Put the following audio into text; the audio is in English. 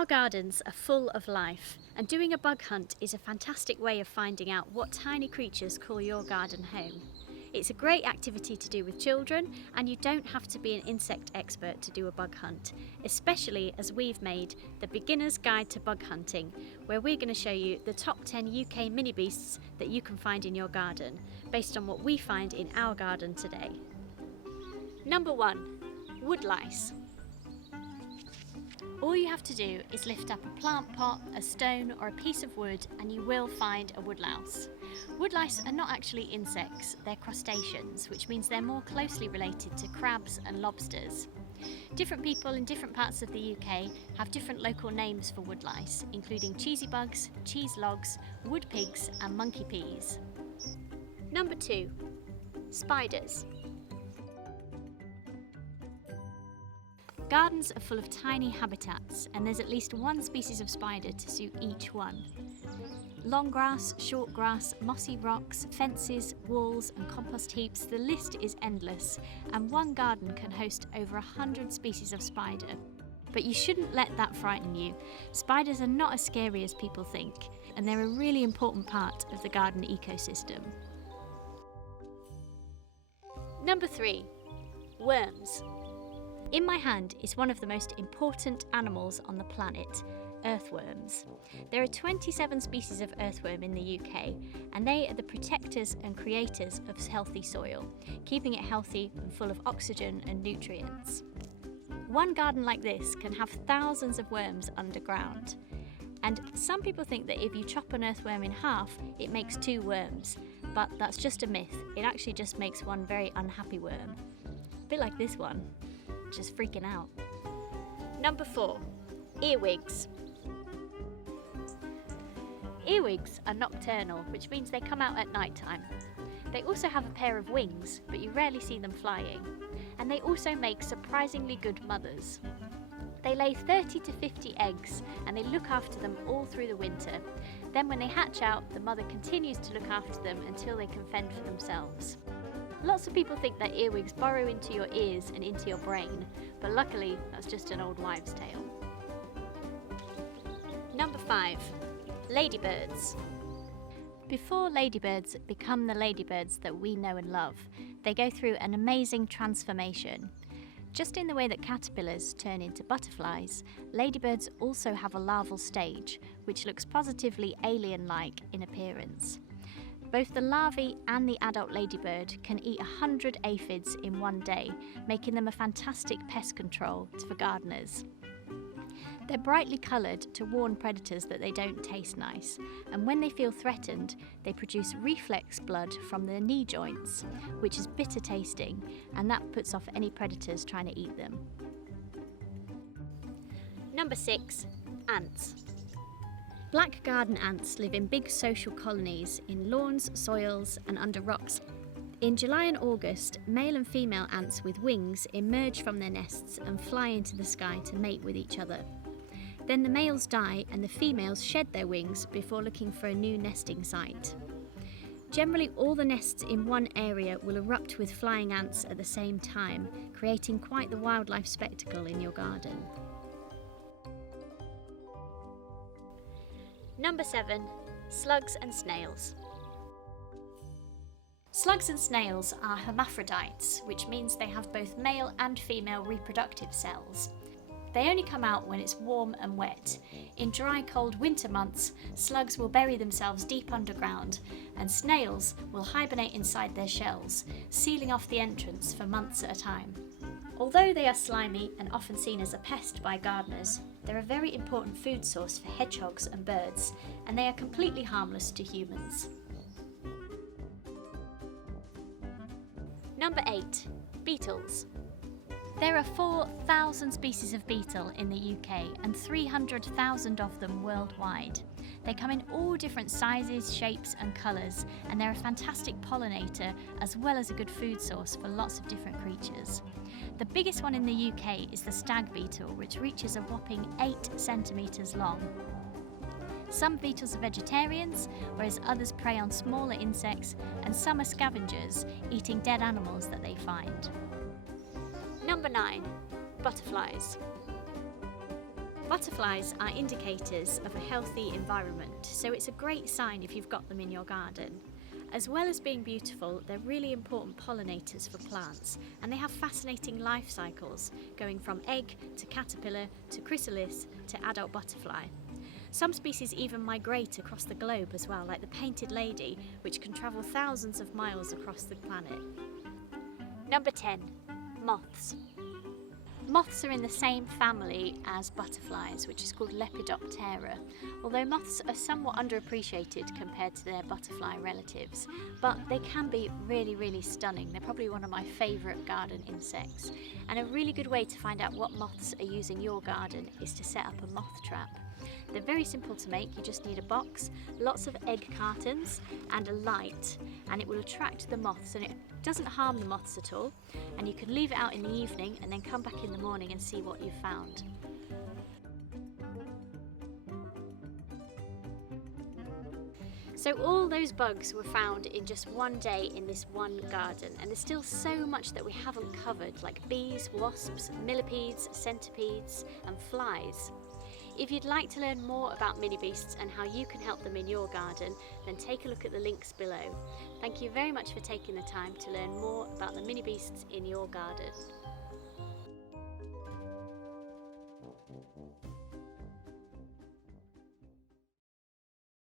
Our gardens are full of life, and doing a bug hunt is a fantastic way of finding out what tiny creatures call your garden home. It's a great activity to do with children, and you don't have to be an insect expert to do a bug hunt, especially as we've made the Beginner's Guide to Bug Hunting, where we're going to show you the top 10 UK mini beasts that you can find in your garden, based on what we find in our garden today. Number 1. Wood lice. All you have to do is lift up a plant pot, a stone or a piece of wood and you will find a woodlouse. Woodlice are not actually insects, they're crustaceans, which means they're more closely related to crabs and lobsters. Different people in different parts of the UK have different local names for woodlice, including cheesy bugs, cheese logs, wood pigs and monkey peas. Number 2. Spiders. Gardens are full of tiny habitats, and there's at least one species of spider to suit each one. Long grass, short grass, mossy rocks, fences, walls and compost heaps, the list is endless, and one garden can host over 100 species of spider. But you shouldn't let that frighten you. Spiders are not as scary as people think, and they're a really important part of the garden ecosystem. Number 3. Worms. In my hand is one of the most important animals on the planet, earthworms. There are 27 species of earthworm in the UK, and they are the protectors and creators of healthy soil, keeping it healthy and full of oxygen and nutrients. One garden like this can have thousands of worms underground, and some people think that if you chop an earthworm in half, it makes 2 worms, but that's just a myth. It actually just makes one very unhappy worm. A bit like this one. Just freaking out. Number 4. Earwigs. Earwigs are nocturnal, which means they come out at night time. They also have a pair of wings, but you rarely see them flying. And they also make surprisingly good mothers. They lay 30 to 50 eggs, and they look after them all through the winter. Then when they hatch out, the mother continues to look after them until they can fend for themselves. Lots of people think that earwigs burrow into your ears and into your brain, but luckily that's just an old wives' tale. Number 5. Ladybirds. Before ladybirds become the ladybirds that we know and love, they go through an amazing transformation. Just in the way that caterpillars turn into butterflies, ladybirds also have a larval stage, which looks positively alien-like in appearance. Both the larvae and the adult ladybird can eat 100 aphids in one day, making them a fantastic pest control for gardeners. They're brightly coloured to warn predators that they don't taste nice, and when they feel threatened, they produce reflex blood from their knee joints, which is bitter tasting, and that puts off any predators trying to eat them. Number 6. Ants. Black garden ants live in big social colonies in lawns, soils and under rocks. In July and August, male and female ants with wings emerge from their nests and fly into the sky to mate with each other. Then the males die and the females shed their wings before looking for a new nesting site. Generally, all the nests in one area will erupt with flying ants at the same time, creating quite the wildlife spectacle in your garden. Number 7. Slugs and snails. Slugs and snails are hermaphrodites, which means they have both male and female reproductive cells. They only come out when it's warm and wet. In dry, cold winter months, slugs will bury themselves deep underground, and snails will hibernate inside their shells, sealing off the entrance for months at a time. Although they are slimy and often seen as a pest by gardeners, they're a very important food source for hedgehogs and birds, and they are completely harmless to humans. Number 8. Beetles. There are 4,000 species of beetle in the UK and 300,000 of them worldwide. They come in all different sizes, shapes and colours, and they're a fantastic pollinator as well as a good food source for lots of different creatures. The biggest one in the UK is the stag beetle, which reaches a whopping 8 centimetres long. Some beetles are vegetarians, whereas others prey on smaller insects, and some are scavengers, eating dead animals that they find. Number 9. Butterflies. Butterflies are indicators of a healthy environment, so it's a great sign if you've got them in your garden. As well as being beautiful, they're really important pollinators for plants, and they have fascinating life cycles, going from egg to caterpillar to chrysalis to adult butterfly. Some species even migrate across the globe as well, like the painted lady, which can travel thousands of miles across the planet. Number 10. Moths. Moths are in the same family as butterflies, which is called Lepidoptera, although moths are somewhat underappreciated compared to their butterfly relatives, but they can be really stunning. They're probably one of my favourite garden insects, and a really good way to find out what moths are using your garden is to set up a moth trap. They're very simple to make. You just need a box, lots of egg cartons and a light, and it will attract the moths, and it doesn't harm the moths at all, and you can leave it out in the evening and then come back in the morning and see what you've found. So all those bugs were found in just one day in this one garden, and there's still so much that we haven't covered, like bees, wasps, millipedes, centipedes and flies. If you'd like to learn more about mini beasts and how you can help them in your garden, then take a look at the links below. Thank you very much for taking the time to learn more about the mini beasts in your garden.